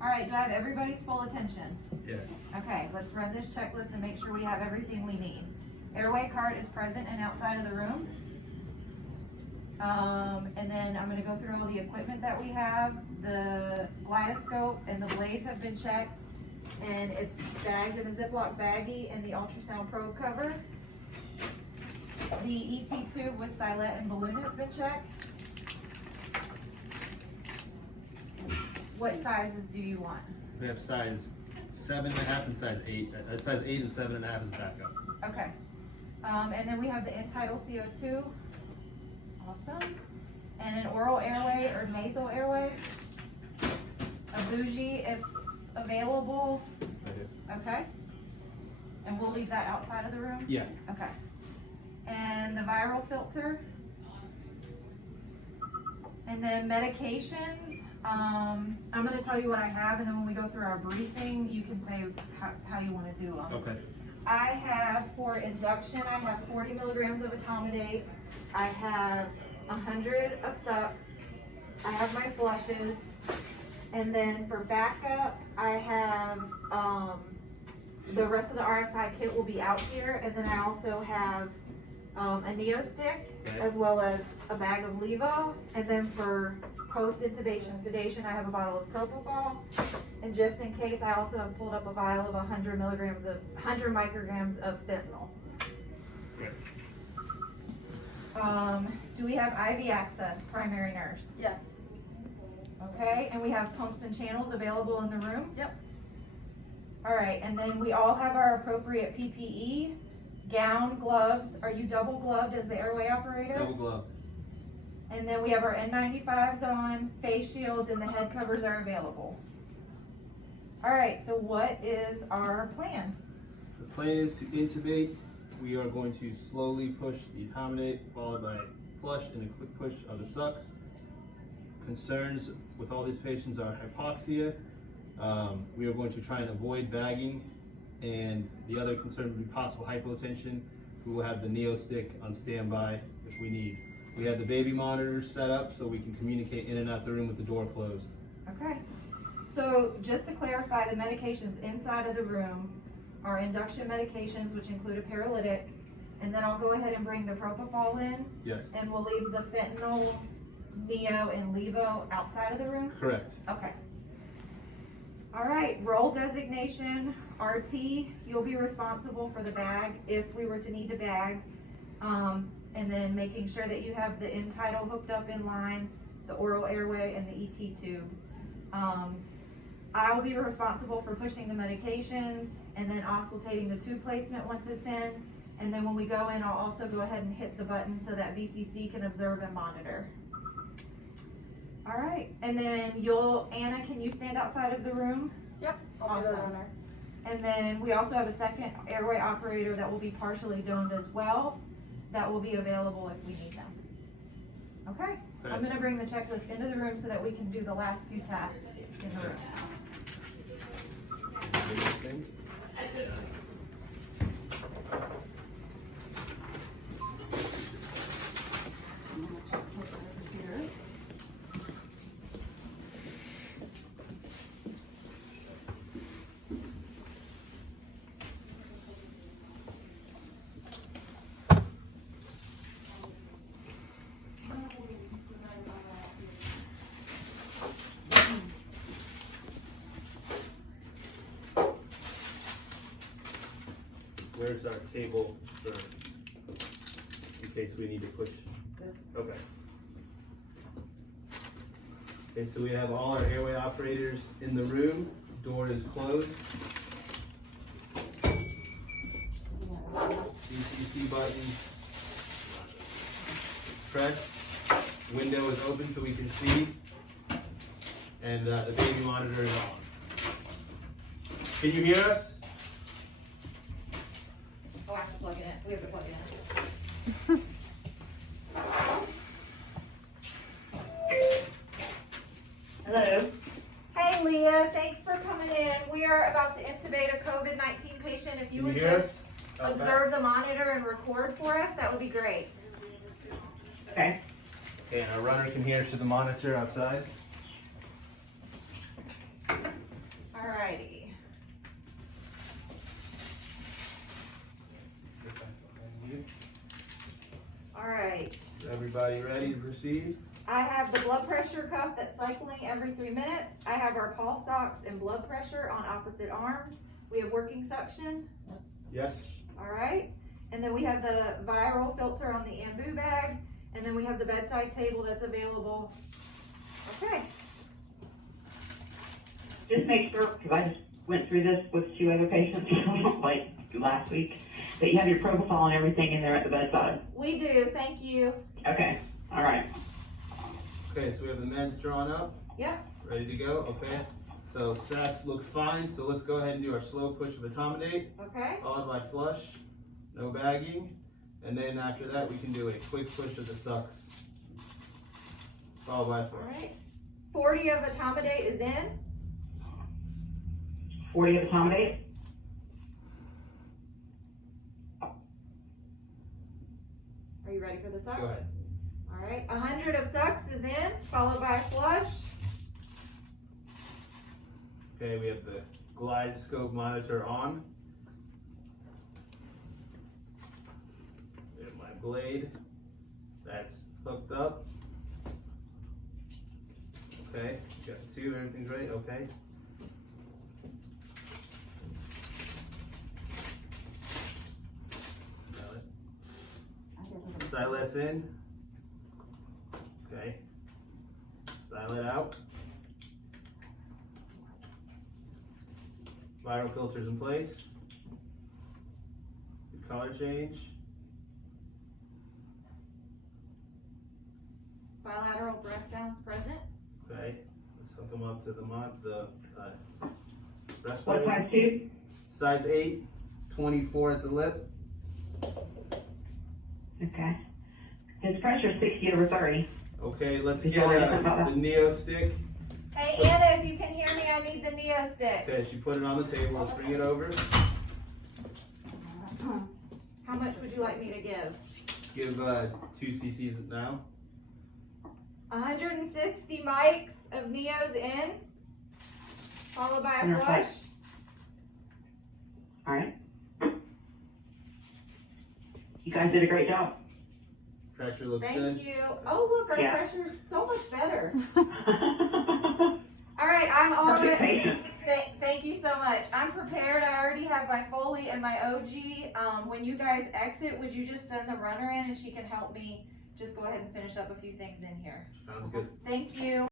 All right, do I have everybody's full attention? Yes. Okay, let's run this checklist and make sure we have everything we need. Airway cart is present and outside of the room. And then I'm gonna go through all the equipment that we have. The gyroscope and the blades have been checked, and it's bagged in a Ziploc baggie and the ultrasound probe cover. The ET tube with stylet and balloon has been checked. What sizes do you want? We have size 7.5 and size 8. Size 8 and 7.5 is backup. Okay. And then we have the end-tidal CO2. Awesome. And an oral airway or nasal airway. A bougie if available. Right here. Okay. And we'll leave that outside of the room? Yes. Okay. And the viral filter. And then medications. I'm going to tell you what I have, and then when we go through our briefing, you can say how you want to do them. Okay. I have, for induction, I have 40 milligrams of etomidate. I have 100 of sucks. I have my flushes. And then for backup, I have the rest of the RSI kit will be out here. And then I also have a Neo stick, as well as a bag of Levo. And then for post-intubation sedation, I have a bottle of propofol. And just in case, I also have pulled up a vial of 100 micrograms of fentanyl. Right. Do we have IV access, primary nurse? Yes. Okay, and we have pumps and channels available in the room? Yep. All right, and then we all have our appropriate PPE, gown, gloves. Are you double gloved as the airway operator? Double gloved. And then we have our N95s on, face shields, and the head covers are available. All right, so what is our plan? The plan is to intubate. We are going to slowly push the etomidate, followed by flush and a quick push of the sucks. Concerns with all these patients are hypoxia. We are going to try and avoid bagging, and the other concern would be possible hypotension. We will have the Neo stick on standby if we need. We have the baby monitors set up so we can communicate in and out the room with the door closed. Okay. So just to clarify, the medications inside of the room are induction medications, which include a paralytic, and then I'll go ahead and bring the propofol in. Yes. And we'll leave the fentanyl, Neo, and Levo outside of the room? Correct. Okay. All right, role designation, RT, you'll be responsible for the bag if we were to need a bag. And then making sure that you have the end-tidal hooked up in line, the oral airway, and the ET tube. I'll be responsible for pushing the medications and then auscultating the tube placement once it's in. And then when we go in, I'll also go ahead and hit the button so that VCC can observe and monitor. All right, and then Anna, can you stand outside of the room? Yep. I'll be the Awesome. runner. And then we also have a second airway operator that will be partially domed as well, that will be available if we need them. Okay, I'm gonna bring the checklist into the room so that we can do the last few tasks in the room. Where's our table for, in case we need to push? This. Okay. Okay, so we have all our airway operators in the room. Door is closed. VCC button pressed. Window is open so we can see. And the baby monitor is on. Can you hear us? Oh, I have to plug it in. We have to plug it in. Hello. Hey, Leah, thanks for coming in. We are about to intubate a COVID-19 patient. If you would just observe the monitor and record for us, that would be great. Okay. Okay, and our runner can hear to the monitor outside. Everybody ready to proceed? I have the blood pressure cuff that's cycling every 3 minutes. I have our pulse ox and blood pressure on opposite arms. We have working suction. Yes. All right. And then we have the viral filter on the ambu bag. And then we have the bedside table that's available. Okay. Just make sure, because I just went through this with 2 other patients, like last week, that you have your propofol and everything in there at the bedside. We do. Thank you. Okay, all right. Okay, so we have the meds drawn up. Yep. Ready to go? Okay. So sats look fine, so let's go ahead and do our slow push of etomidate, Okay. followed by flush, no bagging, and then after that we can do a quick push of the sucks, followed by All flush. right. 40 of etomidate is in. 40 of etomidate. Are you ready for the sucks? Go ahead. All right. 100 of sucks is in, followed by flush. Okay, we have the glide scope monitor on. We have my blade that's hooked up. Okay, got the tube, everything's ready, okay. Stylet's in. Okay. Stylet out. Viral filters in place. The color change. Bilateral breath sounds present. Okay. Let's hook them up to the What respirator. size tube? Size 8, 24 at the lip. Okay. His pressure is 60/30. Okay, let's Did get you want to the Neo stick. Hey Anna, if you can hear me, I need the Neo stick. Okay, she put it on the table. Let's bring it over. How much would you like me to give? Give 2 cc's now. 160 mics of Neos in, followed by a Perfect. flush. All right. You guys did a great job. Pressure looks good. Thank you. Oh, look, our Yeah. pressure is so much better. All right, I'm all Perfect ready. patient. Thank you so much. I'm prepared. I already have my Foley and my OG. When you guys exit, would you just send the runner in and she can help me just go ahead and finish up a few things in here? Sounds good. Thank you.